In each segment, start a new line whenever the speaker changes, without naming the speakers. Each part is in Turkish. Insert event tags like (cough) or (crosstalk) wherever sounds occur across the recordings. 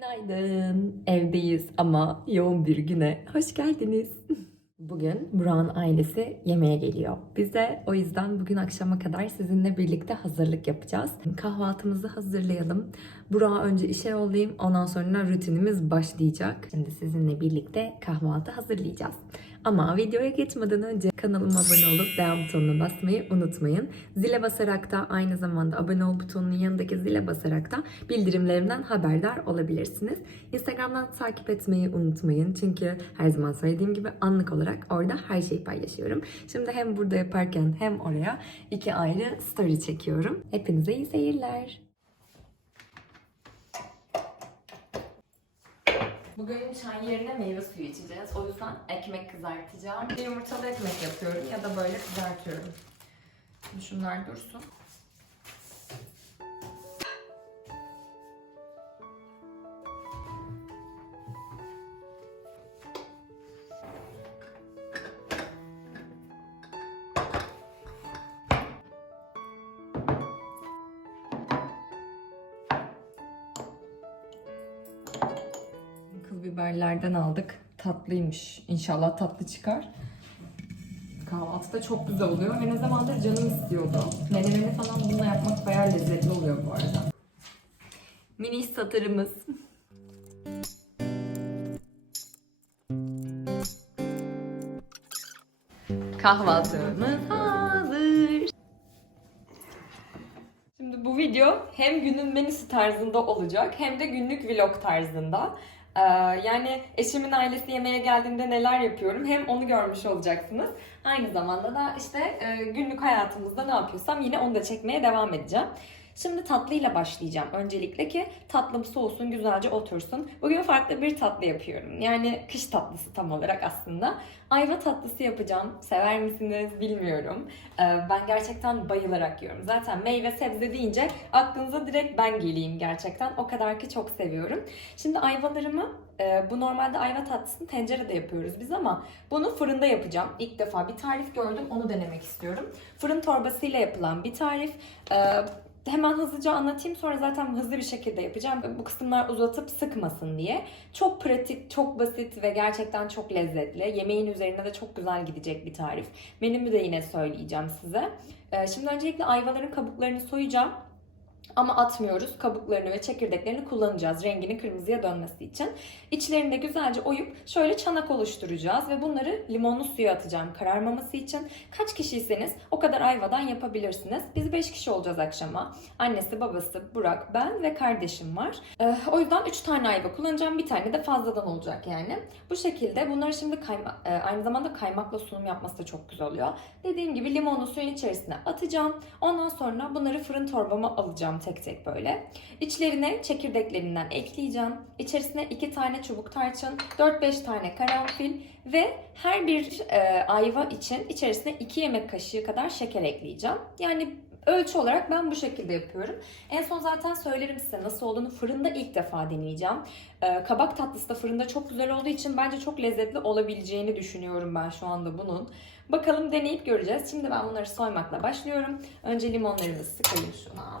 Günaydın. Evdeyiz ama yoğun bir güne hoş geldiniz. (laughs) Bugün Burak'ın ailesi yemeğe geliyor. Bize o yüzden bugün akşama kadar sizinle birlikte hazırlık yapacağız. Kahvaltımızı hazırlayalım. Burak'ı önce işe yollayayım. Ondan sonra rutinimiz başlayacak. Şimdi sizinle birlikte kahvaltı hazırlayacağız. Ama videoya geçmeden önce kanalıma abone olup beğen butonuna basmayı unutmayın. Zile basarak da aynı zamanda abone ol butonunun yanındaki zile basarak da bildirimlerimden haberdar olabilirsiniz. Instagram'dan takip etmeyi unutmayın. Çünkü her zaman söylediğim gibi anlık olarak orada her şeyi paylaşıyorum. Şimdi hem burada yaparken hem oraya iki ayrı story çekiyorum. Hepinize iyi seyirler. Bugün çay yerine meyve suyu içeceğiz. O yüzden ekmek kızartacağım. Yumurtalı ekmek yapıyorum ya da böyle kızartıyorum. Şunlar dursun. Biberlerden aldık. Tatlıymış. İnşallah tatlı çıkar. Kahvaltıda çok güzel oluyor ve ne zamandır canım istiyordu. Menemeni falan bununla yapmak bayağı lezzetli oluyor bu arada. Mini satırımız. Kahvaltımız hazır. Şimdi bu video hem günün menüsü tarzında olacak hem de günlük vlog tarzında. Ee, yani eşimin ailesi yemeğe geldiğinde neler yapıyorum hem onu görmüş olacaksınız. Aynı zamanda da işte e, günlük hayatımızda ne yapıyorsam yine onu da çekmeye devam edeceğim. Şimdi tatlıyla başlayacağım öncelikle ki tatlım soğusun güzelce otursun. Bugün farklı bir tatlı yapıyorum. Yani kış tatlısı tam olarak aslında. Ayva tatlısı yapacağım. Sever misiniz bilmiyorum. Ee, ben gerçekten bayılarak yiyorum. Zaten meyve sebze deyince aklınıza direkt ben geleyim gerçekten. O kadar ki çok seviyorum. Şimdi ayvalarımı e, bu normalde ayva tatlısını tencerede yapıyoruz biz ama bunu fırında yapacağım. İlk defa bir tarif gördüm onu denemek istiyorum. Fırın torbasıyla yapılan bir tarif. Hemen hızlıca anlatayım sonra zaten hızlı bir şekilde yapacağım. Bu kısımlar uzatıp sıkmasın diye. Çok pratik, çok basit ve gerçekten çok lezzetli. Yemeğin üzerine de çok güzel gidecek bir tarif. Menümü de yine söyleyeceğim size. Ee, Şimdi öncelikle ayvaların kabuklarını soyacağım. Ama atmıyoruz. Kabuklarını ve çekirdeklerini kullanacağız renginin kırmızıya dönmesi için. İçlerinde güzelce oyup şöyle çanak oluşturacağız ve bunları limonlu suya atacağım kararmaması için. Kaç kişiyseniz o kadar ayvadan yapabilirsiniz. Biz 5 kişi olacağız akşama. Annesi, babası, Burak, ben ve kardeşim var. Ee, o yüzden 3 tane ayva kullanacağım. Bir tane de fazladan olacak yani. Bu şekilde bunları şimdi kayma, e, aynı zamanda kaymakla sunum yapması da çok güzel oluyor. Dediğim gibi limonlu suyun içerisine atacağım. Ondan sonra bunları fırın torbama alacağım tek tek böyle. İçlerine çekirdeklerinden ekleyeceğim. İçerisine 2 tane çubuk tarçın, 4-5 tane karanfil ve her bir e, ayva için içerisine 2 yemek kaşığı kadar şeker ekleyeceğim. Yani ölçü olarak ben bu şekilde yapıyorum. En son zaten söylerim size nasıl olduğunu fırında ilk defa deneyeceğim. E, kabak tatlısı da fırında çok güzel olduğu için bence çok lezzetli olabileceğini düşünüyorum ben şu anda bunun. Bakalım deneyip göreceğiz. Şimdi ben bunları soymakla başlıyorum. Önce limonlarımı sıkayım şuna.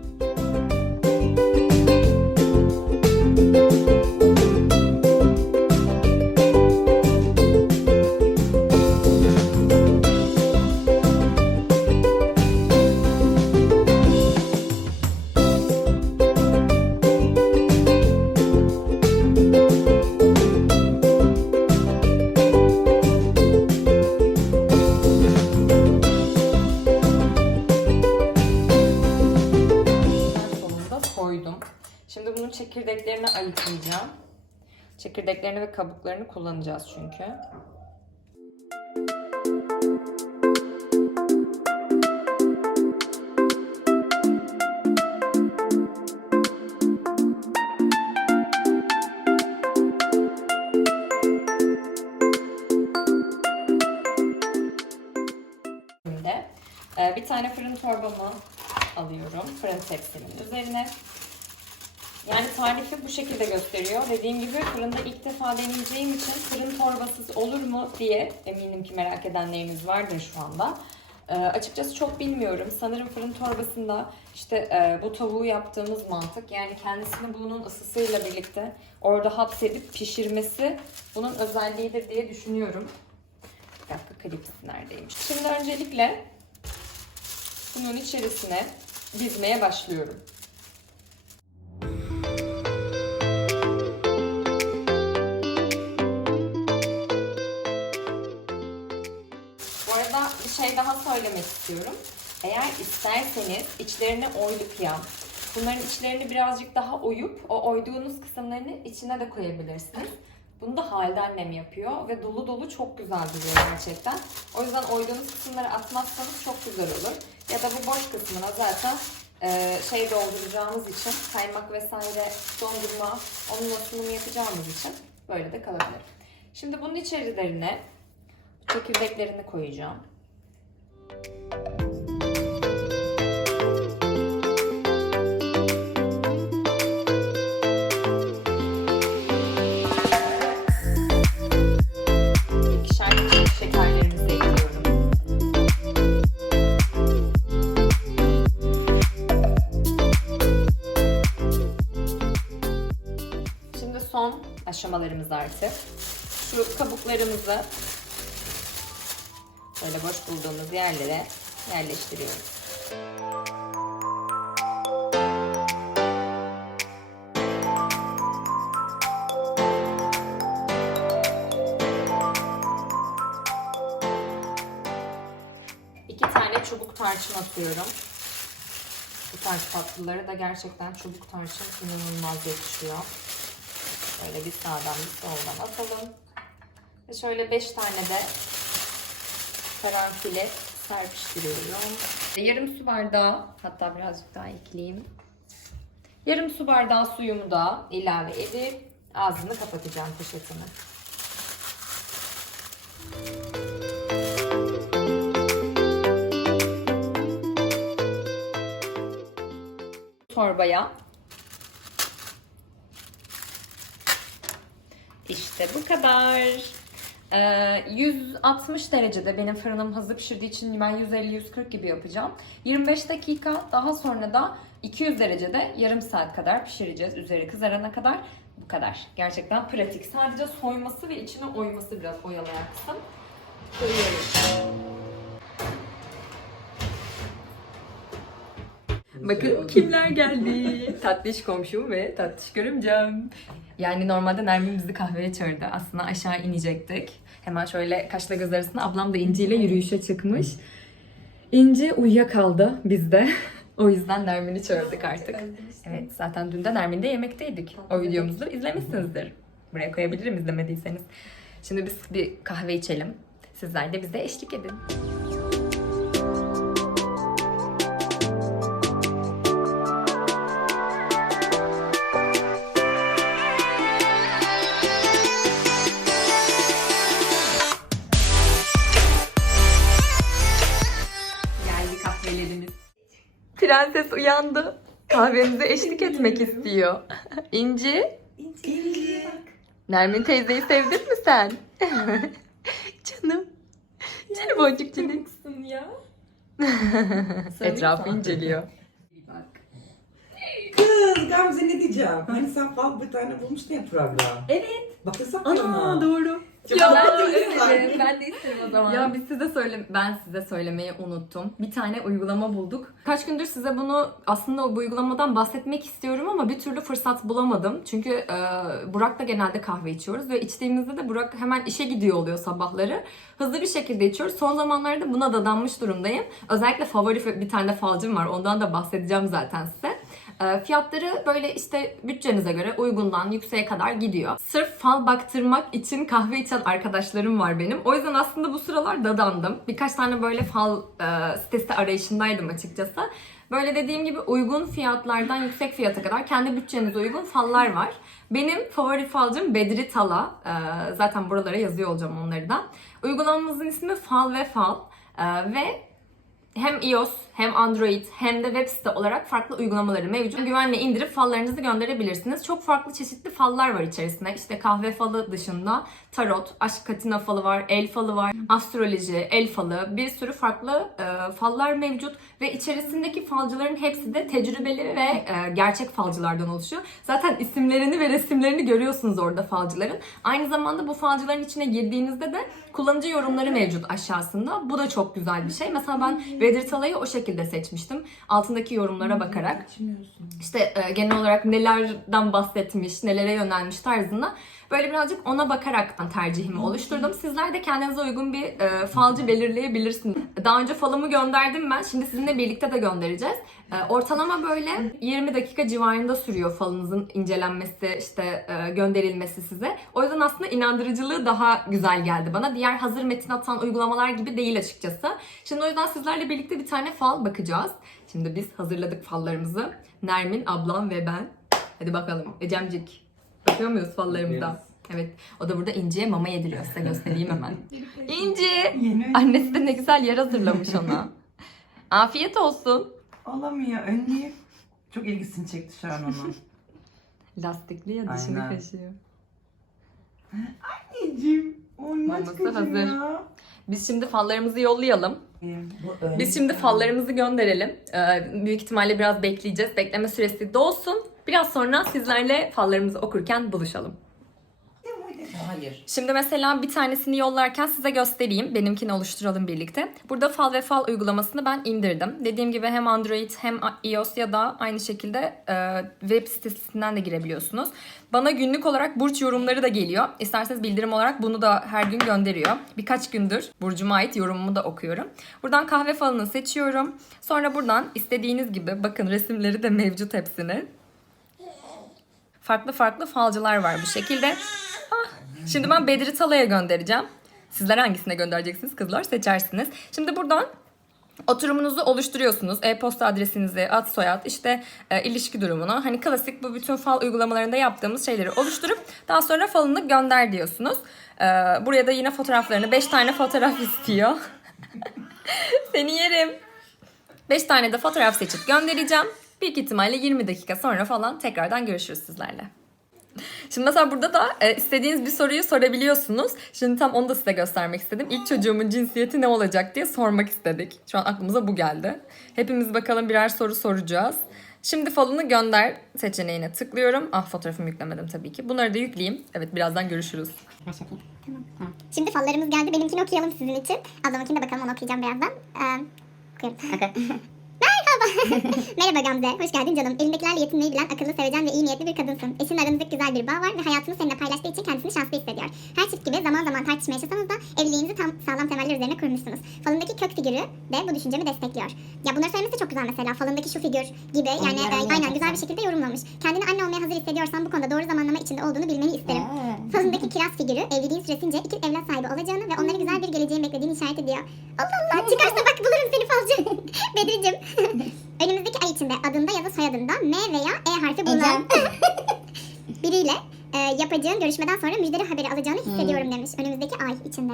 Soydum. Şimdi bunun çekirdeklerini ayıklayacağım. Çekirdeklerini ve kabuklarını kullanacağız çünkü. E, bir tane fırın torbamı alıyorum fırın tepsimin üzerine. Yani tarifi bu şekilde gösteriyor. Dediğim gibi fırında ilk defa deneyeceğim için fırın torbasız olur mu diye eminim ki merak edenleriniz vardır şu anda. Ee, açıkçası çok bilmiyorum. Sanırım fırın torbasında işte e, bu tavuğu yaptığımız mantık yani kendisini bunun ısısıyla birlikte orada hapsedip pişirmesi bunun özelliğidir diye düşünüyorum. Bir dakika klips neredeymiş? Şimdi öncelikle bunun içerisine dizmeye başlıyorum. Bu arada bir şey daha söylemek istiyorum. Eğer isterseniz içlerini oylayan, bunların içlerini birazcık daha oyup o oyduğunuz kısımlarını içine de koyabilirsiniz. Bunu da Halide annem yapıyor ve dolu dolu çok güzel duruyor gerçekten. O yüzden oyduğunuz kısımları atmazsanız çok güzel olur. Ya da bu boş kısmına zaten e, şey dolduracağımız için kaymak vesaire dondurma onunla sunumu yapacağımız için böyle de kalabilir. Şimdi bunun içerilerine çekirdeklerini koyacağım. Son aşamalarımız artık. Şu kabuklarımızı böyle boş bulduğumuz yerlere yerleştiriyoruz. İki tane çubuk tarçın atıyorum. Bu tarz tatlıları da gerçekten çubuk tarçın inanılmaz yakışıyor. Böyle bir sağdan bir soldan atalım. Ve şöyle 5 tane de karanfili serpiştiriyorum. Yarım su bardağı, hatta birazcık daha ekleyeyim. Yarım su bardağı suyumu da ilave edip ağzını kapatacağım poşetini. Torbaya İşte bu kadar. Ee, 160 derecede benim fırınım hızlı pişirdiği için ben 150-140 gibi yapacağım. 25 dakika daha sonra da 200 derecede yarım saat kadar pişireceğiz üzeri kızarana kadar. Bu kadar. Gerçekten pratik. Sadece soyması ve içine oyması biraz oyalayan kısım. Bakın kimler geldi. tatlış komşum ve tatlış görümcem. Yani normalde Nermin bizi kahveye çağırdı. Aslında aşağı inecektik. Hemen şöyle kaşla göz arasında ablam da İnci ile yürüyüşe çıkmış. İnci uyuyakaldı bizde. (laughs) o yüzden Nermin'i çağırdık artık. Evet zaten dün de Nermin'de yemekteydik. O videomuzu izlemişsinizdir. Buraya koyabilirim izlemediyseniz. Şimdi biz bir kahve içelim. Sizler de bize eşlik edin. Kahvelerimiz. Prenses uyandı. Kahvemize eşlik etmek istiyor. (laughs) İnci.
İnciliğe bak.
Nermin teyzeyi sevdin mi sen? (laughs) Canım. Canım boncuk çelik.
ya? (laughs)
Etrafı inceliyor.
Kız Gamze ne diyeceğim? Hani sen fal bir tane bulmuştun ya program.
Evet.
Bakırsak
Ana doğru.
Ya, ben de isterim.
ben de isterim o zaman. Ya biz size söyle ben size söylemeyi unuttum. Bir tane uygulama bulduk. Kaç gündür size bunu aslında bu uygulamadan bahsetmek istiyorum ama bir türlü fırsat bulamadım. Çünkü e, Burak'la genelde kahve içiyoruz ve içtiğimizde de Burak hemen işe gidiyor oluyor sabahları. Hızlı bir şekilde içiyoruz. Son zamanlarda buna dadanmış durumdayım. Özellikle favori bir tane de falcım var. Ondan da bahsedeceğim zaten size. E, Fiyatları böyle işte bütçenize göre uygundan yükseğe kadar gidiyor. Sırf fal baktırmak için kahve içen arkadaşlarım var benim. O yüzden aslında bu sıralar dadandım. Birkaç tane böyle fal e, sitesi arayışındaydım açıkçası. Böyle dediğim gibi uygun fiyatlardan yüksek fiyata kadar kendi bütçenize uygun fallar var. Benim favori falcım Bedri Tala. E, zaten buralara yazıyor olacağım onları da. Uygulamamızın ismi Fal ve Fal. E, ve hem iOS hem Android hem de web site olarak farklı uygulamaları mevcut. Güvenle indirip fallarınızı gönderebilirsiniz. Çok farklı çeşitli fallar var içerisinde. İşte kahve falı dışında tarot, aşk katina falı var, el falı var, astroloji, el falı bir sürü farklı e, fallar mevcut ve içerisindeki falcıların hepsi de tecrübeli ve e, gerçek falcılardan oluşuyor. Zaten isimlerini ve resimlerini görüyorsunuz orada falcıların. Aynı zamanda bu falcıların içine girdiğinizde de kullanıcı yorumları mevcut aşağısında. Bu da çok güzel bir şey. Mesela ben Reddit alayı o şekilde seçmiştim. Altındaki yorumlara bakarak. İşte e, genel olarak nelerden bahsetmiş, nelere yönelmiş tarzında böyle birazcık ona bakaraktan tercihimi oluşturdum. Sizler de kendinize uygun bir e, falcı belirleyebilirsiniz. Daha önce falımı gönderdim ben. Şimdi sizinle birlikte de göndereceğiz. E, ortalama böyle 20 dakika civarında sürüyor falınızın incelenmesi, işte e, gönderilmesi size. O yüzden aslında inandırıcılığı daha güzel geldi bana. Diğer hazır metin atan uygulamalar gibi değil açıkçası. Şimdi o yüzden sizlerle birlikte bir tane fal bakacağız. Şimdi biz hazırladık fallarımızı. Nermin, ablam ve ben. Hadi bakalım. Ecemcik. Bakıyor muyuz fallarımıza?
Bakıyoruz.
Evet. O da burada İnci'ye mama yediriyor. Size göstereyim hemen. (laughs) İnci! Annesi de ne güzel yer hazırlamış ona. (laughs) Afiyet olsun.
Olamıyor. Önleyip. Çok ilgisini çekti şu an onun. (laughs)
Lastikli ya dişini
Aynen.
kaşıyor.
Anneciğim. Oynaç
Maması hazır.
ya.
Biz şimdi fallarımızı yollayalım. Biz şimdi fallarımızı gönderelim. Ee, büyük ihtimalle biraz bekleyeceğiz. Bekleme süresi dolsun. Biraz sonra sizlerle fallarımızı okurken buluşalım.
Hayır.
Şimdi mesela bir tanesini yollarken size göstereyim. Benimkini oluşturalım birlikte. Burada Fal ve Fal uygulamasını ben indirdim. Dediğim gibi hem Android hem iOS ya da aynı şekilde e, web sitesinden de girebiliyorsunuz. Bana günlük olarak burç yorumları da geliyor. İsterseniz bildirim olarak bunu da her gün gönderiyor. Birkaç gündür burcuma ait yorumumu da okuyorum. Buradan kahve falını seçiyorum. Sonra buradan istediğiniz gibi bakın resimleri de mevcut hepsini. Farklı farklı falcılar var bu şekilde. Şimdi ben Bedri Tala'ya göndereceğim. Sizler hangisine göndereceksiniz kızlar seçersiniz. Şimdi buradan oturumunuzu oluşturuyorsunuz. E-posta adresinizi, ad soyad, işte e, ilişki durumunu. Hani klasik bu bütün fal uygulamalarında yaptığımız şeyleri oluşturup daha sonra falını gönder diyorsunuz. E, buraya da yine fotoğraflarını 5 tane fotoğraf (laughs) istiyor. Seni yerim. 5 tane de fotoğraf seçip göndereceğim. Büyük ihtimalle 20 dakika sonra falan tekrardan görüşürüz sizlerle. (laughs) Şimdi mesela burada da e, istediğiniz bir soruyu sorabiliyorsunuz. Şimdi tam onu da size göstermek istedim. İlk çocuğumun cinsiyeti ne olacak diye sormak istedik. Şu an aklımıza bu geldi. Hepimiz bakalım birer soru soracağız. Şimdi falını gönder seçeneğine tıklıyorum. Ah fotoğrafımı yüklemedim tabii ki. Bunları da yükleyeyim. Evet birazdan görüşürüz.
Şimdi fallarımız geldi. Benimkini okuyalım sizin için. Ablamınkini de bakalım onu okuyacağım birazdan. Ee, okuyorum. (laughs) Merhaba. (laughs) Merhaba Gamze. Hoş geldin canım. Elindekilerle yetinmeyi bilen akıllı, sevecen ve iyi niyetli bir kadınsın. Eşin aranızda güzel bir bağ var ve hayatını seninle paylaştığı için kendisini şanslı hissediyor. Her çift gibi zaman zaman tartışma yaşasanız da evliliğinizi tam sağlam temeller üzerine kurmuşsunuz. Falındaki kök figürü de bu düşüncemi destekliyor. Ya bunları söylemesi çok güzel mesela. Falındaki şu figür gibi yani e, aynen güzel bir şekilde yorumlamış. Kendini anne olmaya hazır hissediyorsan bu konuda doğru zamanlama içinde olduğunu bilmeni isterim. Falındaki kiraz figürü evliliğin süresince iki evlat sahibi olacağını ve onlara güzel bir geleceğin beklediğini işaret ediyor. Allah Allah çıkarsa bak bulurum seni falcı. (laughs) Bedir'cim. (laughs) Önümüzdeki ay içinde adında ya da soyadında M veya E harfi bulunan (laughs) biriyle e, yapacağın görüşmeden sonra müjdeli haberi alacağını hissediyorum demiş. Önümüzdeki ay içinde.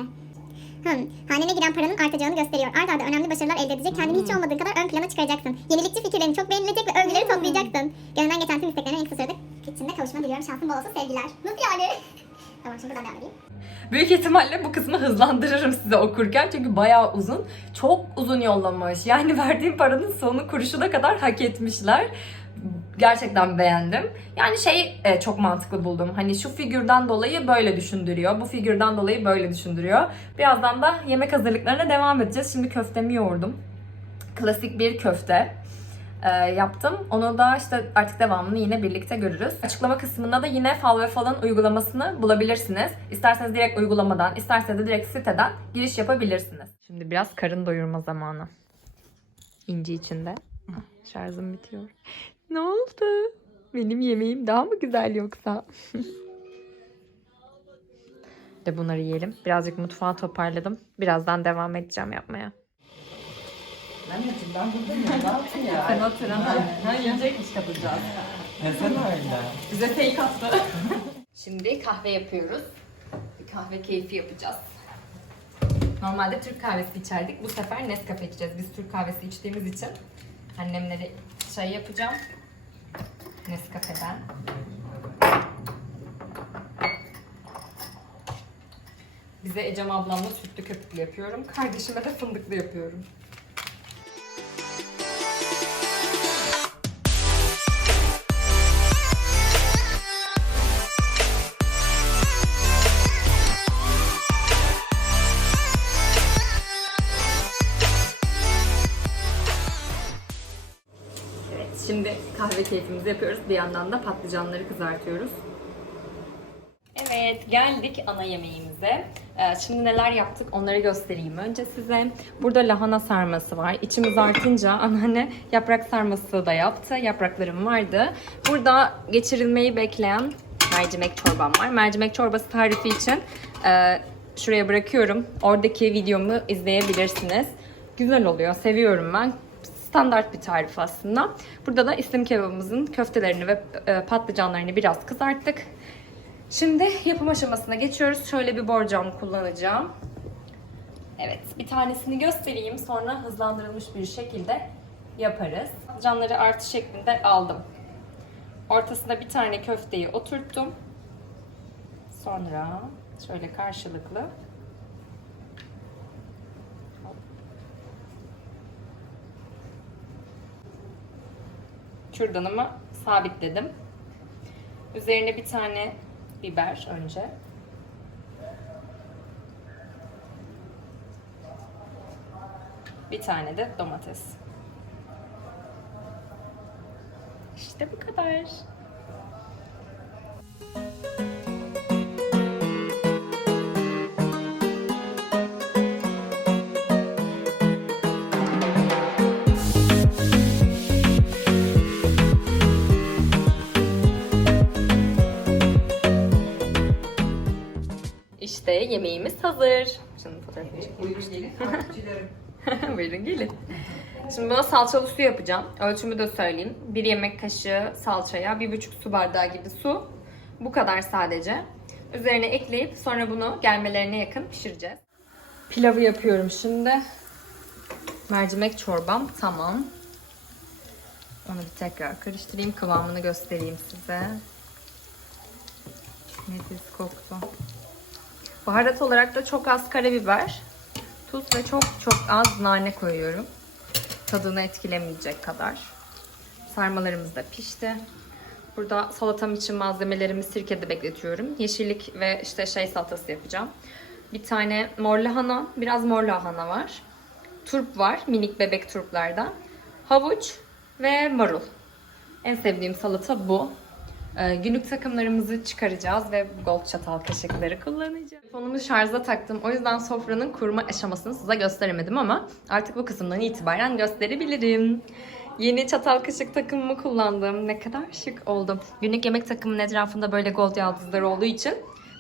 Hmm. Hanene giren paranın artacağını gösteriyor. Art arda önemli başarılar elde edecek. Kendini hiç olmadığın kadar ön plana çıkaracaksın. Yenilikçi fikirlerin çok beğenilecek ve övgüleri toplayacaksın. Gönlünden geçen tüm isteklerine en kısa sürede içinde kavuşma diliyorum. Şansın bol olsun sevgiler. Nasıl yani? Tamam şimdi buradan devam edeyim.
Büyük ihtimalle bu kısmı hızlandırırım size okurken çünkü bayağı uzun. Çok uzun yollamış. Yani (laughs) verdiğim paranın sonu kuruşuna kadar hak etmişler. Gerçekten beğendim. Yani şey e, çok mantıklı buldum. Hani şu figürden dolayı böyle düşündürüyor. Bu figürden dolayı böyle düşündürüyor. Birazdan da yemek hazırlıklarına devam edeceğiz. Şimdi köftemi yoğurdum. Klasik bir köfte e, yaptım. Onu da işte artık devamını yine birlikte görürüz. Açıklama kısmında da yine Fal ve Fal'ın uygulamasını bulabilirsiniz. İsterseniz direkt uygulamadan, isterseniz de direkt siteden giriş yapabilirsiniz. Şimdi biraz karın doyurma zamanı. İnci içinde. (laughs) Şarjım bitiyor. Ne oldu? Benim yemeğim daha mı güzel yoksa? (laughs) de bunları yiyelim. Birazcık mutfağı toparladım. Birazdan devam edeceğim yapmaya.
Anneciğim ben buradayım. Ne yaptın ya?
oturana. Ha, yiyecekmiş kapacağız.
Neden öyle?
Bize fake attı. (laughs) Şimdi kahve yapıyoruz. Bir kahve keyfi yapacağız. Normalde Türk kahvesi içerdik. Bu sefer Nescafe içeceğiz. Biz Türk kahvesi içtiğimiz için annemlere çay yapacağım. Nescafe'den. Bize Ecem ablamla sütlü köpüklü yapıyorum. Kardeşime de fındıklı yapıyorum. Şimdi kahve keyfimizi yapıyoruz. Bir yandan da patlıcanları kızartıyoruz. Evet, geldik ana yemeğimize. Ee, Şimdi neler yaptık onları göstereyim önce size. Burada lahana sarması var. İçimiz artınca anneanne yaprak sarması da yaptı. Yapraklarım vardı. Burada geçirilmeyi bekleyen mercimek çorbam var. Mercimek çorbası tarifi için e, şuraya bırakıyorum. Oradaki videomu izleyebilirsiniz. Güzel oluyor, seviyorum ben. Standart bir tarif aslında. Burada da islim kebabımızın köftelerini ve e, patlıcanlarını biraz kızarttık. Şimdi yapım aşamasına geçiyoruz. Şöyle bir borcam kullanacağım. Evet, bir tanesini göstereyim. Sonra hızlandırılmış bir şekilde yaparız. Patlıcanları artı şeklinde aldım. Ortasına bir tane köfteyi oturttum. Sonra şöyle karşılıklı kürdanımı sabitledim. Üzerine bir tane biber önce. Bir tane de domates. İşte bu kadar. Yemeğimiz hazır. Şimdi fotoğrafını çekeyim.
Buyurun gelin (laughs) takipçilerim.
Buyurun gelin. Şimdi buna salçalı su yapacağım. Ölçümü de söyleyeyim. Bir yemek kaşığı salçaya bir buçuk su bardağı gibi su. Bu kadar sadece. Üzerine ekleyip sonra bunu gelmelerine yakın pişireceğiz. Pilavı yapıyorum şimdi. Mercimek çorbam tamam. Onu bir tekrar karıştırayım. Kıvamını göstereyim size. Nefis koktu. Baharat olarak da çok az karabiber, tuz ve çok çok az nane koyuyorum. Tadını etkilemeyecek kadar. Sarmalarımız da pişti. Burada salatam için malzemelerimi sirkede bekletiyorum. Yeşillik ve işte şey salatası yapacağım. Bir tane mor lahana, biraz mor lahana var. Turp var, minik bebek turplardan. Havuç ve marul. En sevdiğim salata bu. Ee, günlük takımlarımızı çıkaracağız ve gold çatal kaşıkları kullanacağız. Telefonumu şarja taktım. O yüzden sofranın kurma aşamasını size gösteremedim ama artık bu kısımdan itibaren gösterebilirim. Yeni çatal kaşık takımımı kullandım. Ne kadar şık oldum. Günlük yemek takımının etrafında böyle gold yaldızları olduğu için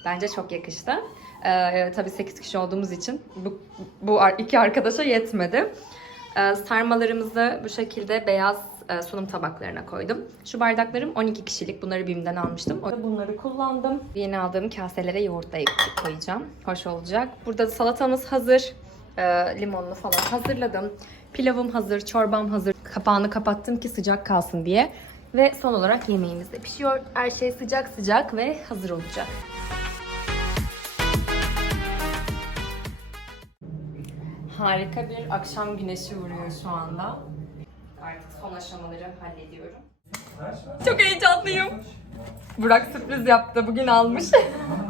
bence çok yakıştı. Ee, tabii 8 kişi olduğumuz için bu, bu iki arkadaşa yetmedi. Ee, sarmalarımızı bu şekilde beyaz e, sunum tabaklarına koydum. Şu bardaklarım 12 kişilik. Bunları BİM'den almıştım. Bunları kullandım. Yeni aldığım kaselere yoğurtlayıp koyacağım. Hoş olacak. Burada salatamız hazır. Ee, limonlu falan hazırladım. Pilavım hazır, çorbam hazır. Kapağını kapattım ki sıcak kalsın diye. Ve son olarak yemeğimiz de pişiyor. Her şey sıcak sıcak ve hazır olacak. Harika bir akşam güneşi vuruyor şu anda. Son aşamaları hallediyorum. Çok heyecanlıyım. Burak sürpriz yaptı. Bugün almış.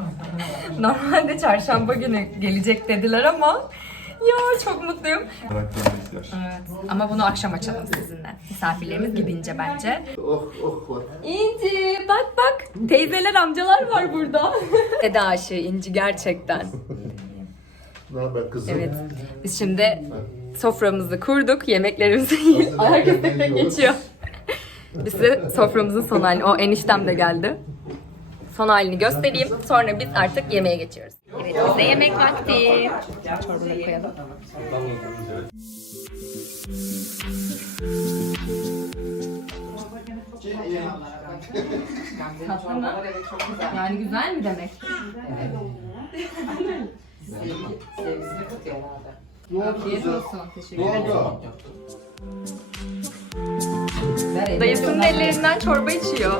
(laughs) Normalde çarşamba günü gelecek dediler ama ya çok mutluyum. Evet. Ama bunu akşam açalım sizinle. Misafirlerimiz gidince bence.
Oh oh bak.
İnci bak bak. Teyzeler amcalar var burada. (laughs) Dede aşığı İnci gerçekten.
Ne haber kızım?
Evet. Biz şimdi soframızı kurduk. Yemeklerimizi yiyip arkasına geçiyor. (laughs) Biz de soframızın son halini. O eniştem de geldi. Son halini göstereyim. Sonra biz artık yemeğe geçiyoruz. Evet bize yemek vakti. Çorbaları koyalım. Tatlı mı? Yani güzel mi demek? (laughs)
Sevgi, sevgisini katıyor herhalde.
Ne oldu
Afiyet
kızım?
olsun. Teşekkür? Dayısının ellerinden çorba içiyor.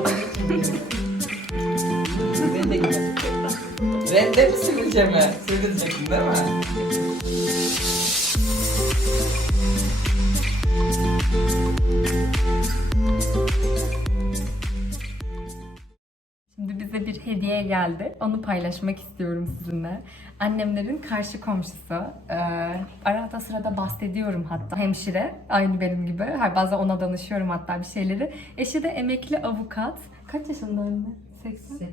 Rende gibi. Rende mi sivilce mi? Sivilecektin değil mi?
Bize bir hediye geldi. Onu paylaşmak istiyorum sizinle. Annemlerin karşı komşusu. Ee, arada sırada bahsediyorum hatta. Hemşire. Aynı benim gibi. Her bazen ona danışıyorum hatta bir şeyleri. Eşi de emekli avukat. Kaç yaşında anne? 80?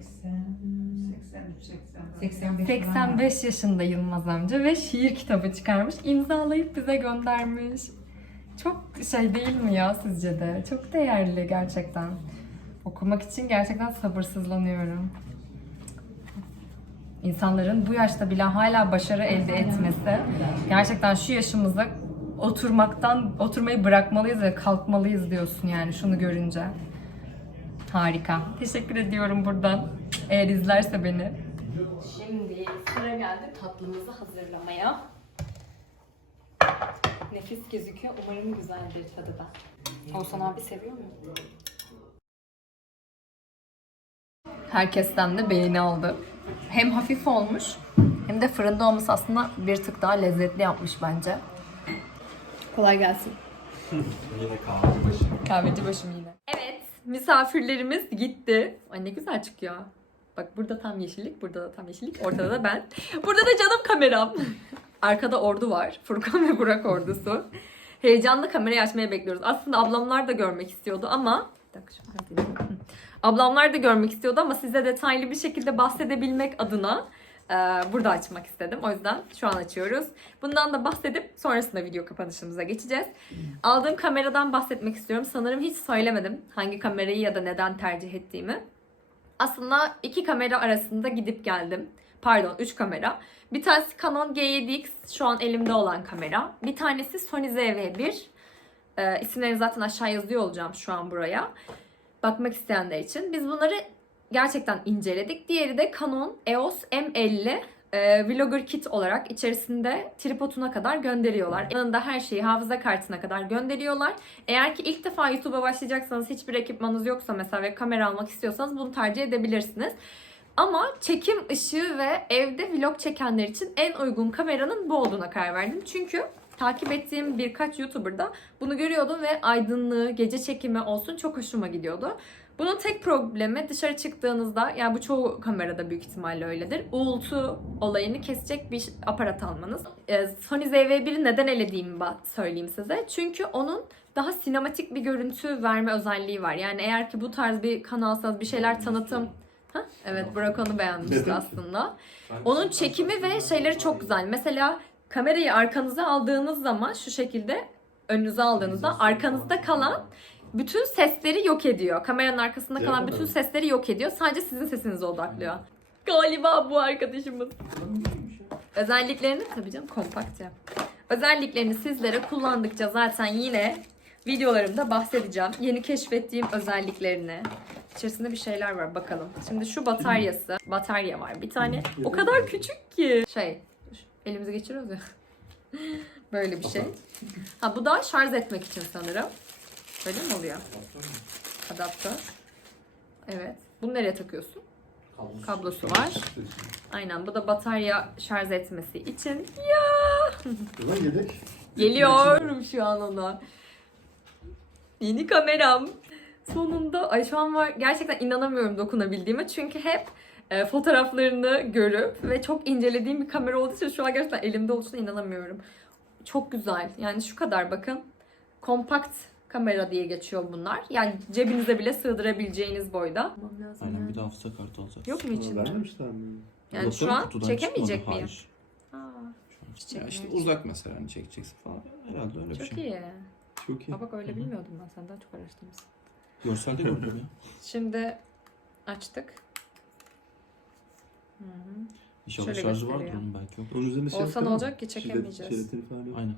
85.
85 yaşında Yılmaz amca ve şiir kitabı çıkarmış. imzalayıp bize göndermiş. Çok şey değil mi ya sizce de? Çok değerli gerçekten. Okumak için gerçekten sabırsızlanıyorum. İnsanların bu yaşta bile hala başarı elde etmesi gerçekten şu yaşımızda oturmaktan oturmayı bırakmalıyız ve kalkmalıyız diyorsun yani şunu görünce. Harika. Teşekkür ediyorum buradan. Eğer izlerse beni. Şimdi sıra geldi tatlımızı hazırlamaya. Nefis gözüküyor. Umarım güzeldir tadı da. Oğuzhan abi seviyor mu? Herkesten de beğeni aldı. Hem hafif olmuş hem de fırında olması aslında bir tık daha lezzetli yapmış bence. Kolay gelsin. (laughs)
Yine kahve başı.
Kahveci başım yine. Evet, misafirlerimiz gitti. Ay ne güzel çıkıyor. Bak burada tam yeşillik, burada da tam yeşillik, ortada da ben. (laughs) Burada da canım kameram. Arkada ordu var. (laughs) Furkan ve Burak ordusu. Heyecanlı kamerayı açmaya bekliyoruz. Aslında ablamlar da görmek istiyordu ama... Bir dakika. Hı. Ablamlar da görmek istiyordu ama size detaylı bir şekilde bahsedebilmek adına e, burada açmak istedim. O yüzden şu an açıyoruz. Bundan da bahsedip sonrasında video kapanışımıza geçeceğiz. Aldığım kameradan bahsetmek istiyorum. Sanırım hiç söylemedim hangi kamerayı ya da neden tercih ettiğimi. Aslında iki kamera arasında gidip geldim. Pardon, üç kamera. Bir tanesi Canon G7X şu an elimde olan kamera. Bir tanesi Sony ZV-1. Ee, isimlerini zaten aşağı yazıyor olacağım şu an buraya. Bakmak isteyenler için. Biz bunları gerçekten inceledik. Diğeri de Canon EOS M50 e, Vlogger Kit olarak içerisinde tripoduna kadar gönderiyorlar. Yanında her şeyi hafıza kartına kadar gönderiyorlar. Eğer ki ilk defa YouTube'a başlayacaksanız hiçbir ekipmanınız yoksa mesela ve kamera almak istiyorsanız bunu tercih edebilirsiniz. Ama çekim ışığı ve evde vlog çekenler için en uygun kameranın bu olduğuna karar verdim. Çünkü takip ettiğim birkaç YouTuber'da bunu görüyordum ve aydınlığı, gece çekimi olsun çok hoşuma gidiyordu. Bunun tek problemi dışarı çıktığınızda, yani bu çoğu kamerada büyük ihtimalle öyledir. Uğultu olayını kesecek bir aparat almanız. Ee, Sony ZV-1'i neden elediğimi söyleyeyim size. Çünkü onun daha sinematik bir görüntü verme özelliği var. Yani eğer ki bu tarz bir kanalsanız bir şeyler tanıtım... Ha? Evet Burak onu beğenmişti aslında. Onun çekimi ve şeyleri çok güzel. Mesela kamerayı arkanıza aldığınız zaman şu şekilde önünüze aldığınızda arkanızda kalan bütün sesleri yok ediyor. Kameranın arkasında kalan bütün sesleri yok ediyor. Sadece sizin sesinize odaklıyor. Galiba bu arkadaşımız. Özelliklerini tabii canım kompakt ya. Özelliklerini sizlere kullandıkça zaten yine videolarımda bahsedeceğim. Yeni keşfettiğim özelliklerini. İçerisinde bir şeyler var bakalım. Şimdi şu bataryası. Batarya var bir tane. O kadar küçük ki. Şey elimize geçiriyoruz ya. (laughs) Böyle bir şey. Ha bu da şarj etmek için sanırım. Böyle mi oluyor? Adaptör. Evet. Bunu nereye takıyorsun? Kablosu var. Aynen bu da batarya şarj etmesi için. Ya (laughs)
Ulan yedek.
geliyorum şu an ona. Yeni kameram. Sonunda ay şu an var gerçekten inanamıyorum dokunabildiğime çünkü hep e, fotoğraflarını görüp ve çok incelediğim bir kamera olduğu için şu an gerçekten elimde olduğuna inanamıyorum. Çok güzel. Yani şu kadar bakın. Kompakt kamera diye geçiyor bunlar. Yani cebinize bile sığdırabileceğiniz boyda.
Aynen bir de hafıza kartı alacağız.
Yok mu içinde?
Vermemişler mi?
Yani şu an çekemeyecek
çıkmadı,
miyim?
hayır.
Aa,
Ya işte uzak mesela hani çekeceksin falan. Herhalde öyle bir
Çok
şey.
iyi.
Çok iyi.
Ha bak öyle
Hı hı.
bilmiyordum ben senden çok araştırmışsın.
Görselde gördüm ya.
Şimdi açtık. Hı hı.
İnşallah
Şöyle
şarjı vardır
gösteriyor.
onun belki yok.
Onun üzerine şey
Olsa
yapıyor
ne olacak ki? Çekemeyeceğiz.
Şerit- falan yok.
Aynen.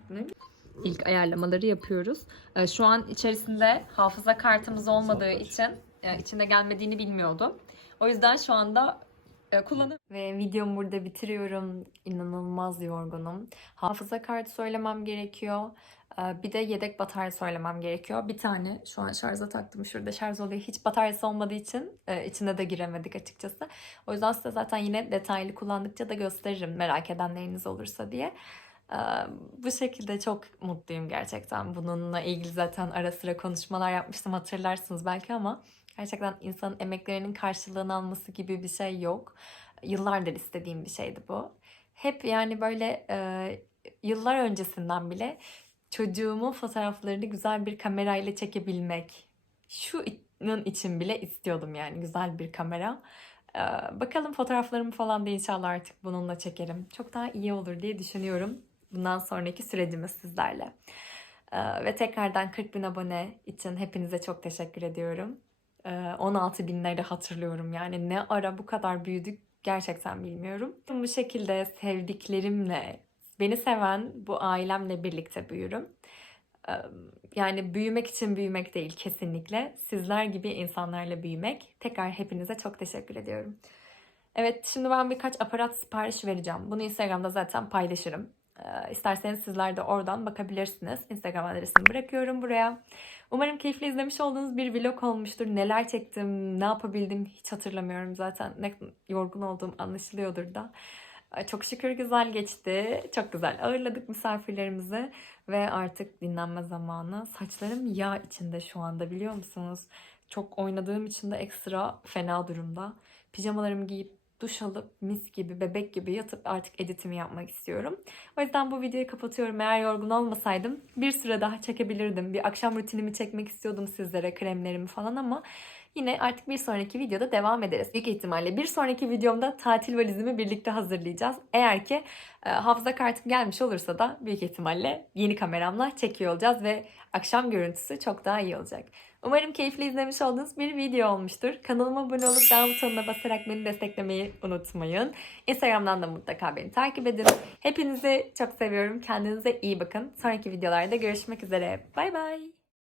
İlk ayarlamaları yapıyoruz. Ee, Şu an içerisinde hafıza kartımız olmadığı
Saat kaç?
için e, içinde gelmediğini bilmiyordum. O yüzden şu anda e, kullanıyorum. Ve videomu burada bitiriyorum. İnanılmaz yorgunum. Hafıza kartı söylemem gerekiyor. Ee, Bir de yedek batarya söylemem gerekiyor. Bir tane şu an şarja taktım. Şurada şarj oluyor. Hiç bataryası olmadığı için e, içine de giremedik açıkçası. O yüzden size zaten yine detaylı kullandıkça da gösteririm merak edenleriniz olursa diye. Ee, Bu şekilde çok mutluyum gerçekten. Bununla ilgili zaten ara sıra konuşmalar yapmıştım hatırlarsınız belki ama gerçekten insanın emeklerinin karşılığını alması gibi bir şey yok. Yıllardır istediğim bir şeydi bu. Hep yani böyle e, yıllar öncesinden bile çocuğumun fotoğraflarını güzel bir kamerayla çekebilmek. Şu in- için bile istiyordum yani güzel bir kamera. Ee, bakalım fotoğraflarımı falan da inşallah artık bununla çekerim. Çok daha iyi olur diye düşünüyorum. Bundan sonraki sürecimiz sizlerle. Ee, ve tekrardan 40 bin abone için hepinize çok teşekkür ediyorum. Ee, 16 binleri hatırlıyorum yani ne ara bu kadar büyüdük gerçekten bilmiyorum. Bu şekilde sevdiklerimle, beni seven bu ailemle birlikte büyürüm. Yani büyümek için büyümek değil kesinlikle. Sizler gibi insanlarla büyümek. Tekrar hepinize çok teşekkür ediyorum. Evet şimdi ben birkaç aparat sipariş vereceğim. Bunu Instagram'da zaten paylaşırım. Ee, İsterseniz sizler de oradan bakabilirsiniz. Instagram adresini bırakıyorum buraya. Umarım keyifli izlemiş olduğunuz bir vlog olmuştur. Neler çektim, ne yapabildim hiç hatırlamıyorum zaten. Ne yorgun olduğum anlaşılıyordur da. Ay, Çok şükür güzel geçti. Çok güzel ağırladık misafirlerimizi ve artık dinlenme zamanı. Saçlarım yağ içinde şu anda biliyor musunuz? Çok oynadığım için de ekstra fena durumda. Pijamalarımı giyip duş alıp mis gibi bebek gibi yatıp artık editimi yapmak istiyorum. O yüzden bu videoyu kapatıyorum. Eğer yorgun olmasaydım bir süre daha çekebilirdim. Bir akşam rutinimi çekmek istiyordum sizlere kremlerimi falan ama Yine artık bir sonraki videoda devam ederiz. Büyük ihtimalle bir sonraki videomda tatil valizimi birlikte hazırlayacağız. Eğer ki e, hafıza kartım gelmiş olursa da büyük ihtimalle yeni kameramla çekiyor olacağız ve akşam görüntüsü çok daha iyi olacak. Umarım keyifli izlemiş olduğunuz bir video olmuştur. Kanalıma abone olup beğen butonuna basarak beni desteklemeyi unutmayın. Instagram'dan da mutlaka beni takip edin. Hepinizi çok seviyorum. Kendinize iyi bakın. Sonraki videolarda görüşmek üzere. Bay bay.